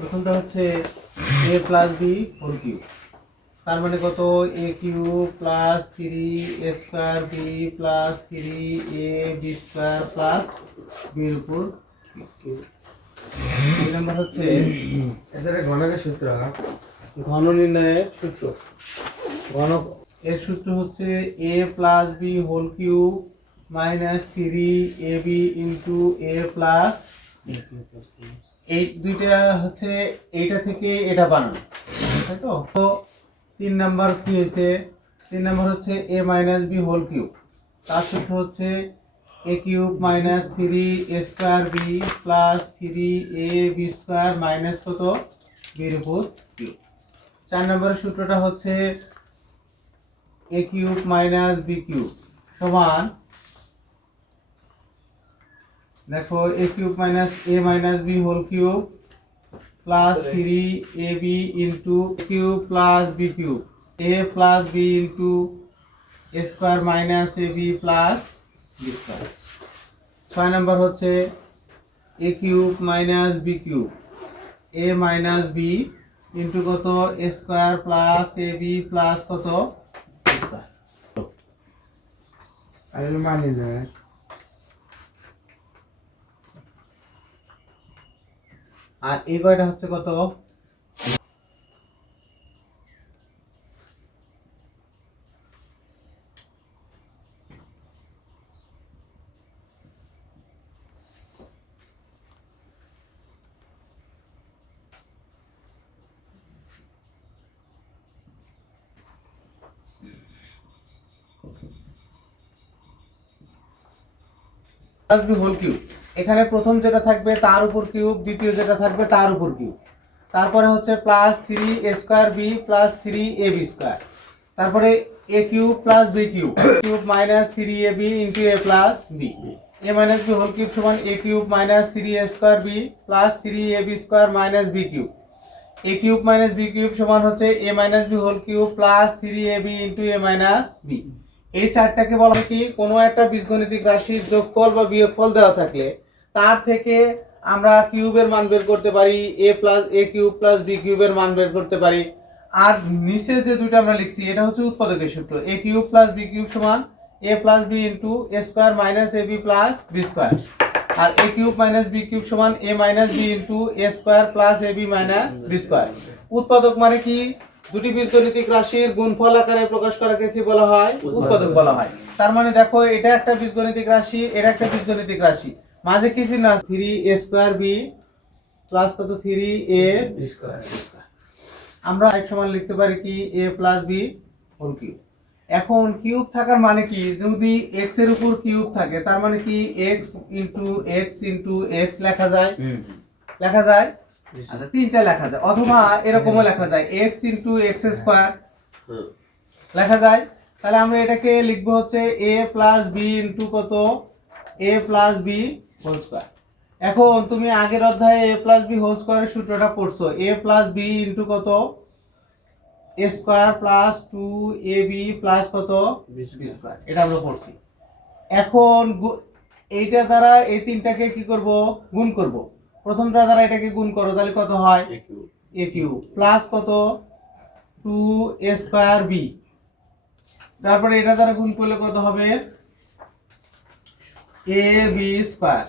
প্রথমটা হচ্ছে a plus B whole cube, তার মানে কত a cube plus 3 a square B plus 3 a B square plus B এর উপর কিউব। দুই নাম্বার হচ্ছে ঘনকের সূত্র, ঘন নির্ণয়ের সূত্র। ঘন এর সূত্র হচ্ছে a plus B whole cube minus 3ab into a plus এই দুইটা হচ্ছে এইটা থেকে এটা বানানো, তাই তো? তো 3 নাম্বার কি হয়েছে? 3 নাম্বার হচ্ছে a minus B whole cube, তার সূত্র হচ্ছে a cube minus 3a square B plus 3ab square minus কত বি এর উপর কিউব। 4 নম্বরের সূত্রটা হচ্ছে a cube minus B cube সমান, দেখো a cube minus a minus B whole cube plus 3ab into cube plus B cube a plus B into a square minus ab plus B square. 6 number হচ্ছে a cube minus B cube a minus B into কত a square plus ab plus কত B square. আর মানে না আর এই কয়টা হচ্ছে কত? প্লাস বি হোল কিউব, এখানে প্রথম যেটা থাকবে তার উপর কিউব, দ্বিতীয় যেটা থাকবে তার উপর কিউব, তারপরে হচ্ছে plus 3a square B plus 3ab square, তারপরে a cube plus b cube cube minus 3ab into a plus b। a minus b whole cube সমান a cube minus 3a square b plus 3ab square minus b cube. a cube minus b cube সমান হচ্ছে a minus b whole cube plus 3ab into a minus b। এই চারটাকে বলা হয় কি, কোনো একটা বীজগণিতিক রাশির যোগফল বা বিয়োগফল দেওয়া থাকলে তার থেকে আমরা কিউবের মান বের করতে পারি, a কিউব প্লাস b কিউবের মান বের করতে পারি। আর নিচে যে দুটো আমরা লিখছি এটা হচ্ছে উৎপাদকের সূত্র, a cube plus b cube সমান a plus b into a square minus ab plus b square, আর a cube minus b cube সমান a minus b into a square plus ab minus b square. উৎপাদক মানে কি, দুটি বীজগণিতিক রাশির গুণফল আকারে প্রকাশ করাকে কি বলা হয়? উৎপাদক বলা হয়। তার মানে দেখো এটা একটা বীজগণিতিক রাশি, এটা একটা বীজগণিতিক রাশি, মাঝে কি চিহ্ন আছে? 3a স্কয়ার b প্লাস কত 3a স্কয়ার। আমরা এক সমান লিখতে পারি কি a plus b whole cube. এখন কিউব থাকার মানে কি, যদি x এর উপর কিউব থাকে তার মানে কি x ইনটু x লেখা যায়, লেখা যায়। আচ্ছা তিনটা লেখা যায়, অথবা এরকমও লেখা যায় x ইনটু x স্কয়ার লেখা যায়। তাহলে আমরা এটাকে লিখব হচ্ছে a প্লাস b ইনটু কত a plus b whole square. এখন তুমি আগের অধ্যায়ে a প্লাস b হোল স্কয়ারের সূত্রটা পড়ছো, a প্লাস b ইনটু কত a square plus 2ab plus কত b স্কয়ার, এটা আমরা পড়ছি। এখন এইটা দ্বারা এই তিনটাকে কি করব? গুণ করব। প্রথমটা দ্বারা এটাকে গুণ করো, তাহলে কত হয়? a কিউব প্লাস কত 2a স্কয়ার b, তারপরে এটা দ্বারা গুণ করলে কত হবে? ab square.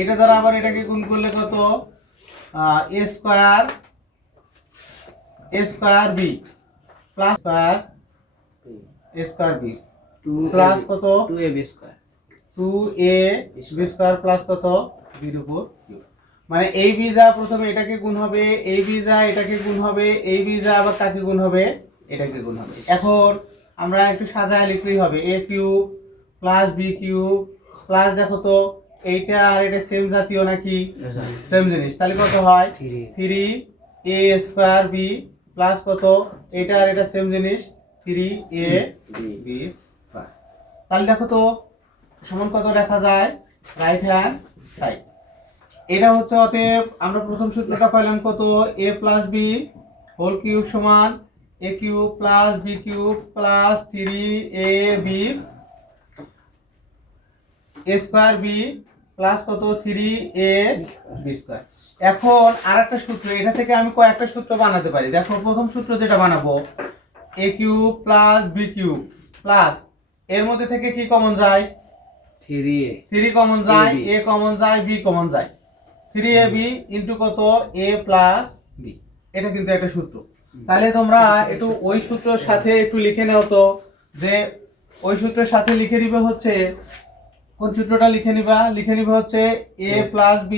এটা দ্বারা আবার এটাকে গুণ করলে কত? a square b plus square a square b plus কত 2ab square 2ab square plus কত b এর উপর কিউব। মানে এই b যা প্রথমে এটাকে গুণ হবে, এই b যা এটাকে গুণ হবে, এই b যা আবার কাকে গুণ হবে? এটাকে গুণ হবে। এখন আমরা একটু সাজায় লিখলেই হবে a cube plus b cube plus, দেখো তো এইটা আর এটা সেম জাতীয় নাকি? সেম জিনিস, তাহলে কত হয়? 3a স্কয়ার b প্লাস কত এটা আর এটা সেম জিনিস 3ab স্কয়ার। তাহলে দেখো তো সমান কত লেখা যায়? Right hand side. এটা হচ্ছে অতএব আমরা প্রথম সূত্রটা পাইলাম কত? a plus b whole cube সমান a cube plus b cube plus 3ab a square b plus কত 3ab²। এখন আরেকটা সূত্র, এটা থেকে আমি কয়েকটা সূত্র বানাতে পারি। দেখো প্রথম সূত্র যেটা বানাবো a³ + b³ প্লাস এর মধ্যে থেকে কি কমন যায় 3a 3 কমন যায়, AB a কমন যায়, b কমন যায়, 3ab ইনটু কত a প্লাস b। এটা কিন্তু একটা সূত্র। তাহলে তোমরা একটু ওই সূত্রের সাথে একটু লিখে নাও তো, যে ওই সূত্রের সাথে লিখে নিবে হচ্ছে কোন সূত্রটা লিখে নিবে হচ্ছে a plus b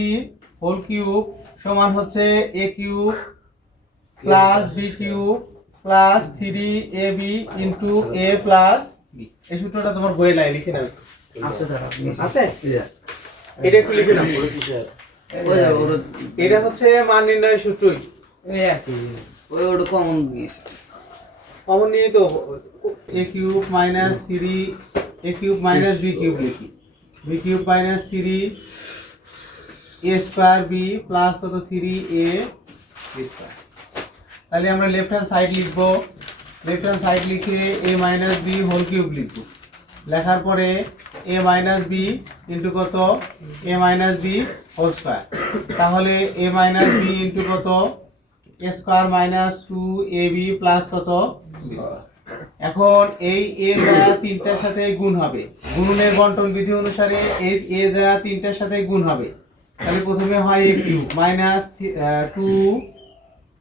whole cube সমান হচ্ছে a³ plus b³ plus 3ab into a plus b। এই সূত্রটা তোমার বইয়ে লাই লিখে নাও। আচ্ছা দাঁড়াও আছে? ইয়া এটা একটু লিখে নাও। ওই ওটা এটা হচ্ছে মান নির্ণয়ের সূত্রই। ওই একই ওই ওটা কমন দিয়েছে কমন নিয়ে তো a³ minus 3 a³ minus b³ লিখি, b³ minus 3a² b plus কত 3a²। তাহলে আমরা লেফট হ্যান্ড সাইড লিখবো, লেফট হ্যান্ড সাইড লিখে a minus b whole cube লিখবো। লেখার পরে a মাইনাস b ইন্টু কত a minus b whole square. তাহলে a মাইনাস b ইন্টু কত a square minus 2ab plus কত b স্কয়ার। এখন এই a যা তিনটার সাথে গুণ হবে, গুণনের বন্টন বিধি অনুসারে এই a যা তিনটার সাথে গুণ হবে। তাহলে প্রথমে হয় a³ minus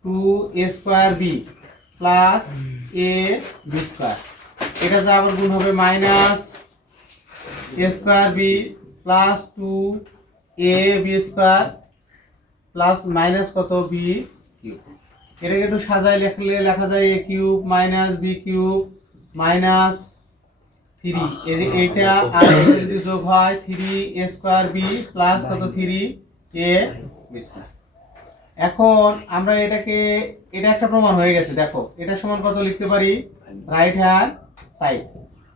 2a² b plus ab²। এটা যা আবার গুণ হবে minus a² b plus 2ab² plus minus কত b³। এটাকে একটু সাজায় লিখলে লেখা যায় a³ মাইনাস b³ মাইনাস 3, এই যে এইটা আর এটা যদি যোগ হয় 3a² b প্লাস কত 3ab²। এখন আমরা এটাকে, এটা একটা প্রমাণ হয়ে গেছে। দেখো এটা সমান কত লিখতে পারি রাইট হ্যান্ড সাইড।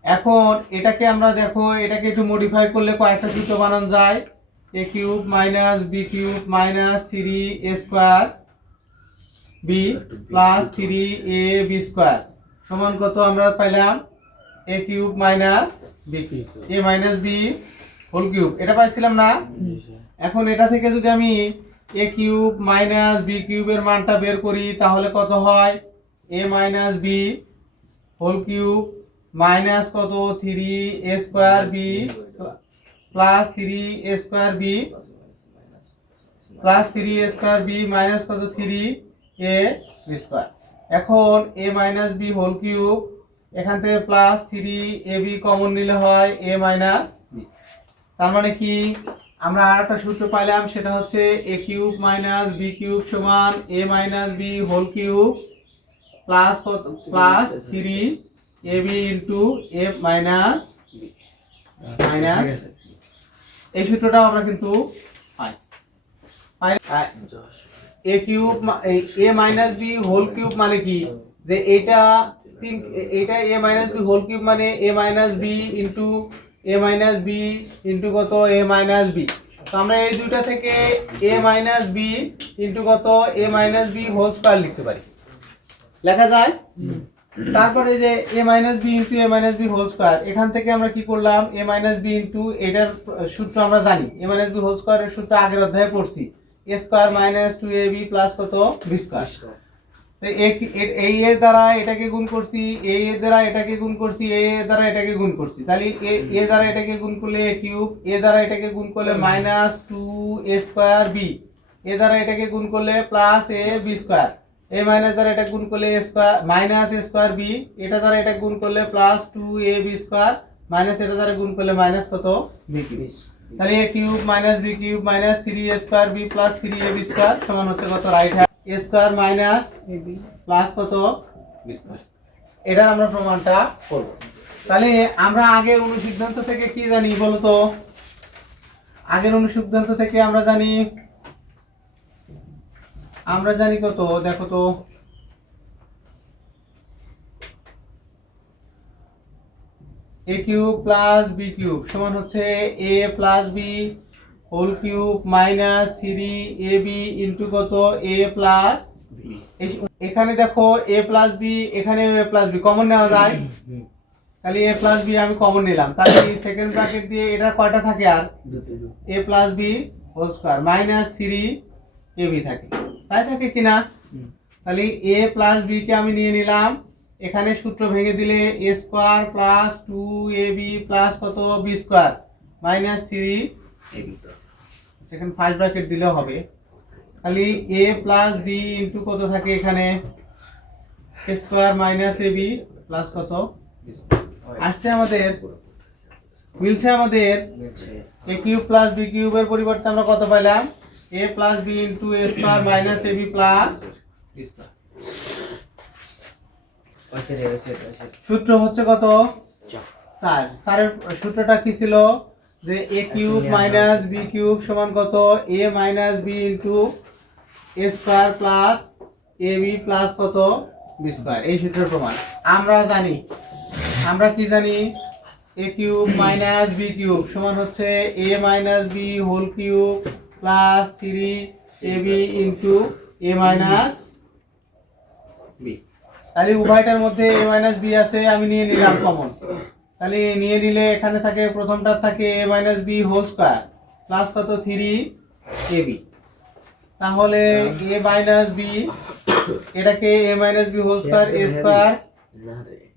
এখন এটাকে আমরা দেখো এটাকে একটু মডিফাই করলে কয়েকটা সূত্র বানানো যায়, a³ minus b³ minus 3a² b plus 3ab² সমান কত আমরা পাইলাম a³ minus b³ a minus b whole cube, এটা পাইছিলাম না? এখন এটা থেকে যদি আমি a³ মাইনাস b³ এর মানটা বের করি তাহলে কত হয় a minus b whole cube minus কত 3a² b plus 3a² b plus 3a² b minus কত 3a²। এখন a minus b whole cube এখান থেকে প্লাস 3ab কমন নিলে হয় a মাইনাস b। তার মানে কি আমরা আরেকটা সূত্র পাইলাম, সেটা হচ্ছে a³ মাইনাস b³ সমান a minus b whole cube plus কত plus 3ab into a minus b minus. এই সূত্রটাও আমরা কিন্তু পাই a³ a minus b whole cube মানে কি, যে এটা এটা a minus b whole cube মানে a minus b into a minus b into কত a মাইনাস b। তো আমরা এই দুইটা থেকে a মাইনাস b ইনটু কত a minus b whole square লিখতে পারি, লেখা যায়। তারপরে যে a minus b into a minus b whole square, এখান থেকে আমরা কি করলাম a মাইনাস b ইনটু এটার সূত্র আমরা জানি, a মাইনাস b হোল স্কয়ারের সূত্র আগের অধ্যায়ে পড়ছি, a square minus 2ab plus কত b স্কয়ার। তো এই এর দ্বারা এটাকে গুণ করছি, এই এর দ্বারা এটাকে গুণ করছি, এই এর দ্বারা এটাকে গুণ করছি। তাহলে এ দ্বারা এটাকে গুণ করলে a কিউব, এ দ্বারা এটাকে গুণ করলে মাইনাস 2a² b, এ দ্বারা এটাকে গুণ করলে প্লাস ab², a মাইনাস দ্বারা এটা গুণ করলে a square minus a² b, এটা দ্বারা এটা গুণ করলে প্লাস 2ab² মাইনাস এটা দ্বারা গুণ করলে মাইনাস কত b³। তাহলে a cube minus b cube minus 3a² b plus 3ab² সমান হচ্ছে কত right hand a square minus ab plus কত b²। এটার আমরা প্রমাণটা করব। তাহলে আমরা আগের অনুসিদ্ধান্ত থেকে কি জানি বলো তো? আগের অনুসিদ্ধান্ত থেকে আমরা জানি কত, দেখো তো a cube plus b cube সমান হচ্ছে a plus b whole cube minus 3ab into কত a প্লাস b। এখানে দেখো a প্লাস b, এখানে a প্লাস b কমন নেওয়া যায়, তাহলে এ প্লাস বি আমি কমন নিলাম, তাহলে সেকেন্ড ব্র্যাকেট দিয়ে এটা কয়টা থাকে আর দুটো a plus B whole square minus three a b থাকে, তাই থাকে কিনা? তাহলে এ প্লাস বি কে আমি নিয়ে নিলাম, এখানে সূত্র ভেঙে দিলে এ square plus two a b plus কত b square minus three a B, সেখানে ফার্স্ট ব্র্যাকেট দিলেও হবে। তাহলে এ প্লাস বি ইন্টু কত থাকে এখানে এ square minus a b plus কত বি স্কোয়ার। আসছে আমাদের, মিলছে আমাদের। এ কিউব প্লাস বি কিউবের পরিবর্তে আমরা কত পাইলাম a plus B into a square minus a b plus b square. সূত্র হচ্ছে কত 4। স্যারের সূত্রটা কি ছিল যে a cube minus B cube সমান কত a minus B into a square plus a b plus কত বি স্কোয়ার। এই সূত্রের প্রমাণ আমরা জানি। আমরা কি জানি a cube minus B cube সমান হচ্ছে a minus B whole cube plus three a b into A minus B. তাহলে উভয়টার মধ্যে এ মাইনাস বি আছে, আমি নিয়ে নিলাম কমন। তাহলে নিয়ে নিলে এখানে থাকে প্রথমটার থাকে a minus B whole square plus কত থ্রি এ বি। তাহলে এ মাইনাস বি এটাকে a minus B whole square a square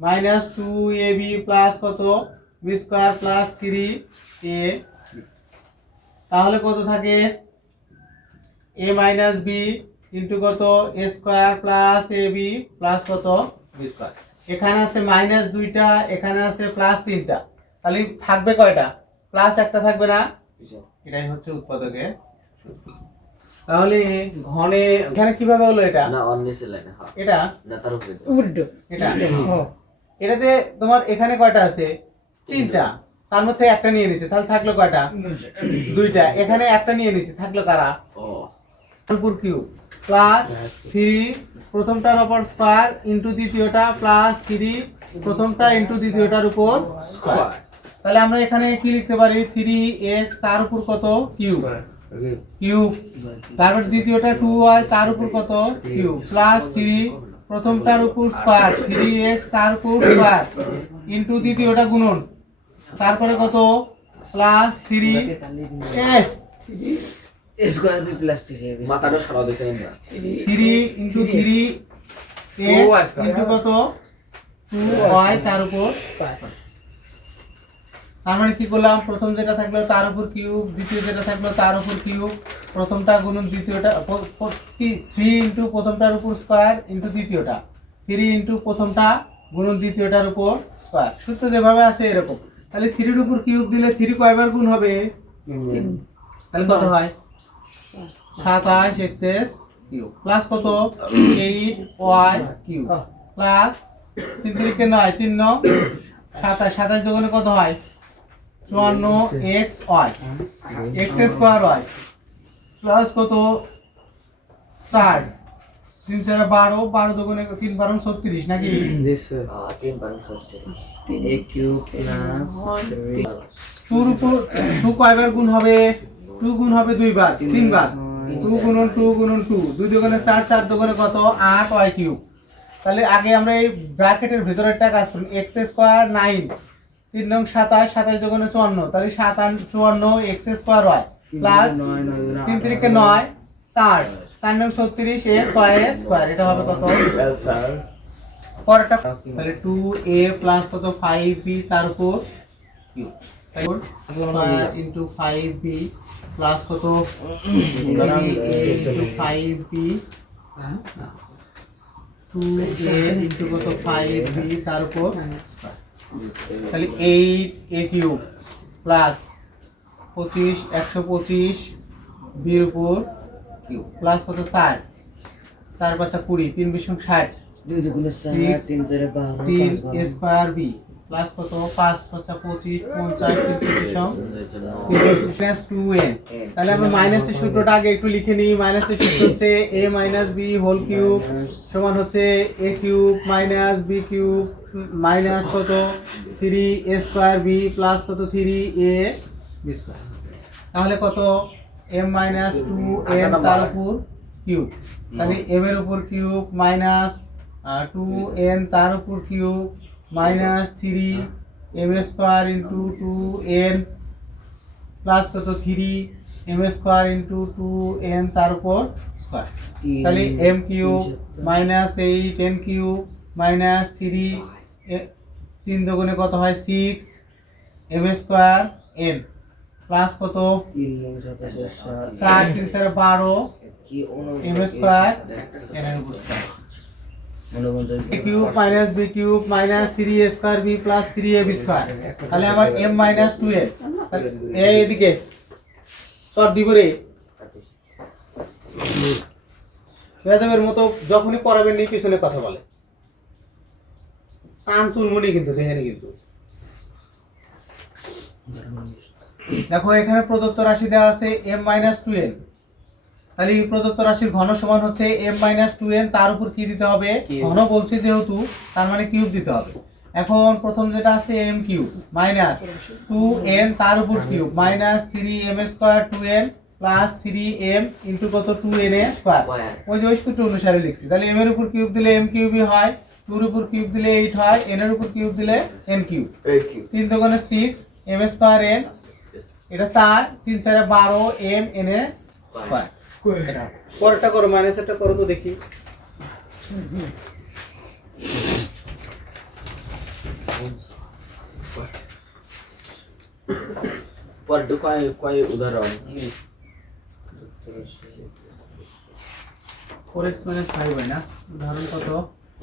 minus two a b plus কত b square plus three a. তাহলে কত থাকে এ মাইনাস বি ইন্টু কত a square plus a b plus কত b square. এখানে আছে minus দুইটা, এখানে আছে প্লাস তিনটা, তাহলে থাকবে কয়টা প্লাস একটা থাকবে না? এটাই হচ্ছে উৎপাদকের সূত্র। তাহলে ঘনে এখানে কিভাবে হলো এটা না অন্যের লাইনে হ্যাঁ এটা না তার উপরে উল্টো এটা এটাতে তোমার এখানে কয়টা আছে তিনটা, তার মধ্যে একটা নিয়ে নিছে, তাহলে থাকলো কয়টা দুইটা। এখানে একটা নিয়ে নিছে, থাকলো কারা ও উপর কিউব প্লাস থ্রি প্রথমটার উপর স্কয়ার ইন্টু দ্বিতীয়টা প্লাস থ্রি প্রথমটা ইন্টু দ্বিতীয়টার উপর স্কয়ার। তাহলে আমরা এখানে কি লিখতে পারি থ্রি এক্স তার উপর কত কিউব কিউব, তারপর দ্বিতীয়টা টু ওয়াই তার উপর কত কিউব প্লাস থ্রি প্রথমটার উপর স্কয়ার থ্রি এক্স তার উপর স্কয়ার ইন্টু দ্বিতীয়টা গুণন, তারপরে কত plus three square b plus three a b মাথাটা সারাও দেখে নিন না থ্রি ইন্টু থ্রি ইন্টু কত টু ওয়াই তার উপর। তার মানে কি করলাম প্রথম যেটা থাকলো তার উপর কিউব, দ্বিতীয় যেটা থাকলো তার উপর কিউব, প্রথমটা গুণন দ্বিতীয়টা থ্রি ইন্টু প্রথমটার উপর স্কয়ার ইন্টু দ্বিতীয়টা থ্রি ইন্টু প্রথমটা গুণন দ্বিতীয়টার উপর স্কয়ার। সূত্র যেভাবে আছে এরকম। তাহলে থ্রির উপর কিউব দিলে থ্রি কয়বার গুণ হবে তাহলে কত হয় 27 এক্সএস কিউব প্লাস কত 8 ওয়াই কিউব প্লাস 3 3 9 3 9 27 27 দোকানে কত হয় 54 x y x square y plus কত 4 3 4 12 12 দোকানে 3 12 36 নাকি দিস তিন বার সত্যি এ কিউব প্লাস 2 উপর 2 কয়বার গুণ হবে 2 গুণ হবে দুইবার তিনবার 2 গুণন 2 গুণন 2 2 দোকানে 4 4 দোকানে কত 8 ওয়াই কিউব। তাহলে আগে আমরা এই ব্র্যাকেটের ভিতরেরটা কাজ করি এক্স স্কয়ার 9 3 নং 27 27 দোকানে 54 তাহলে 54 এক্স স্কয়ার ওয়াই প্লাস 3 3 9 4 4 নং 36 এক্স ওয়াই স্কয়ার। এটা হবে কত পরেরটা তাহলে 2a প্লাস কত 5b তার উপর cube square into 5b plus কত 5b 2a ইনটু কত 5b তার উপর স্কয়ার। তাহলে 8a কিউব প্লাস 25 125 b এর উপর কিউব প্লাস কত 4 4 5 20 3 20 60 দুই দুগুণে 4 3 4 12 3 স্কয়ার বি প্লাস কত 5 5 25 50 প্লাস 2n। তাহলে আমরা মাইনাসের সূত্রটা আগে একটু লিখে নিই। মাইনাসের সূত্র হচ্ছে a minus B whole cube সমান হচ্ছে a cube minus B cube minus কত 3 a স্কয়ার বি প্লাস কত 3 a বি স্কয়ার। তাহলে কত m মাইনাস 2n তার উপর কিউব, তাহলে m এর উপর কিউব মাইনাস 2n তার উপর cube minus 3 m square into 2n plus কত 3 এম স্কোয়ার ইন্টু 2n তার উপর স্কোয়ার, তাহলে m cube minus 8 n cube minus 3 3 দুগুণে কত হয় 6 এম স্কোয়ার এন প্লাস কত 4 3 4 12 এম স্কোয়ার এন এর উপর square a cube minus B cube minus 3a square B plus 3ab square, তাহলে আমার m মাইনাস 2a এদিকে সর দিব রে বেদবের মতো যখনই পড়াবেন নি পিছনে কথা বলে সান তুলমুনি কিন্তু দেখেনি কিন্তু। দেখো এখানে প্রদত্ত রাশি দেওয়া আছে m মাইনাস 2n, তাহলে এই প্রদত্ত রাশির ঘন সমান হচ্ছে m মাইনাস 2n, তার উপর কি দিতে হবে ঘন বলছে যেহেতু তার মানে কিউব দিতে হবে। এখন প্রথম যেটা আছে m কিউব মাইনাস 2n তার উপর cube minus 3m square 2n plus 3m into কত 2n স্কয়ার, ওই যে ওই সূত্র অনুসারে লিখছি। তাহলে m এর উপর কিউব দিলে m কিউবই হয়, 2 এর উপর কিউব দিলে 8 হয়, n এর উপর কিউব দিলে n কিউব, 3 দুগুণে 6 m স্কয়ার n, এটা 4 3 4 12 m n স্কয়ার। পরেরটা করো মাইনাস এটা করো তো দেখি। পরেরটা কয় উদাহরণ 4x - 5 হয় না, উদাহরণ কত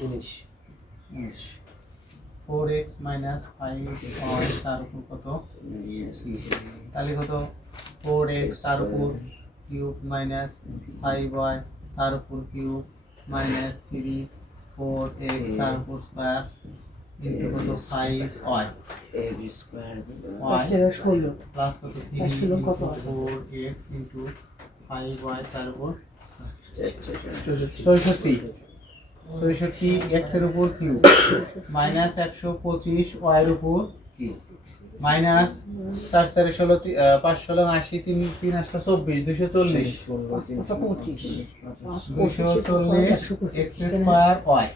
19 4x - 5 হয় তার উপর কত, তাহলে কত 4x তার উপর কিউব মাইনাস 5y তার উপর কিউব মাইনাস 3 4x তার উপর স্কয়ার ইনটু কত 5y ab square y plus কত 3 4x ইনটু 5y তার উপর 66 x এর উপর কিউব মাইনাস 125 y এর উপর cube minus 4 4 16 5 16 80 3 3 8 24 240 x square y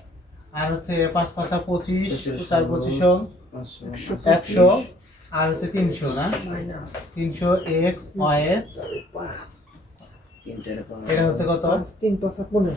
আর হচ্ছে 5 5 25 4 25 100 আর হচ্ছে 300 না 300 x y s, এটা হচ্ছে কত 3 5 15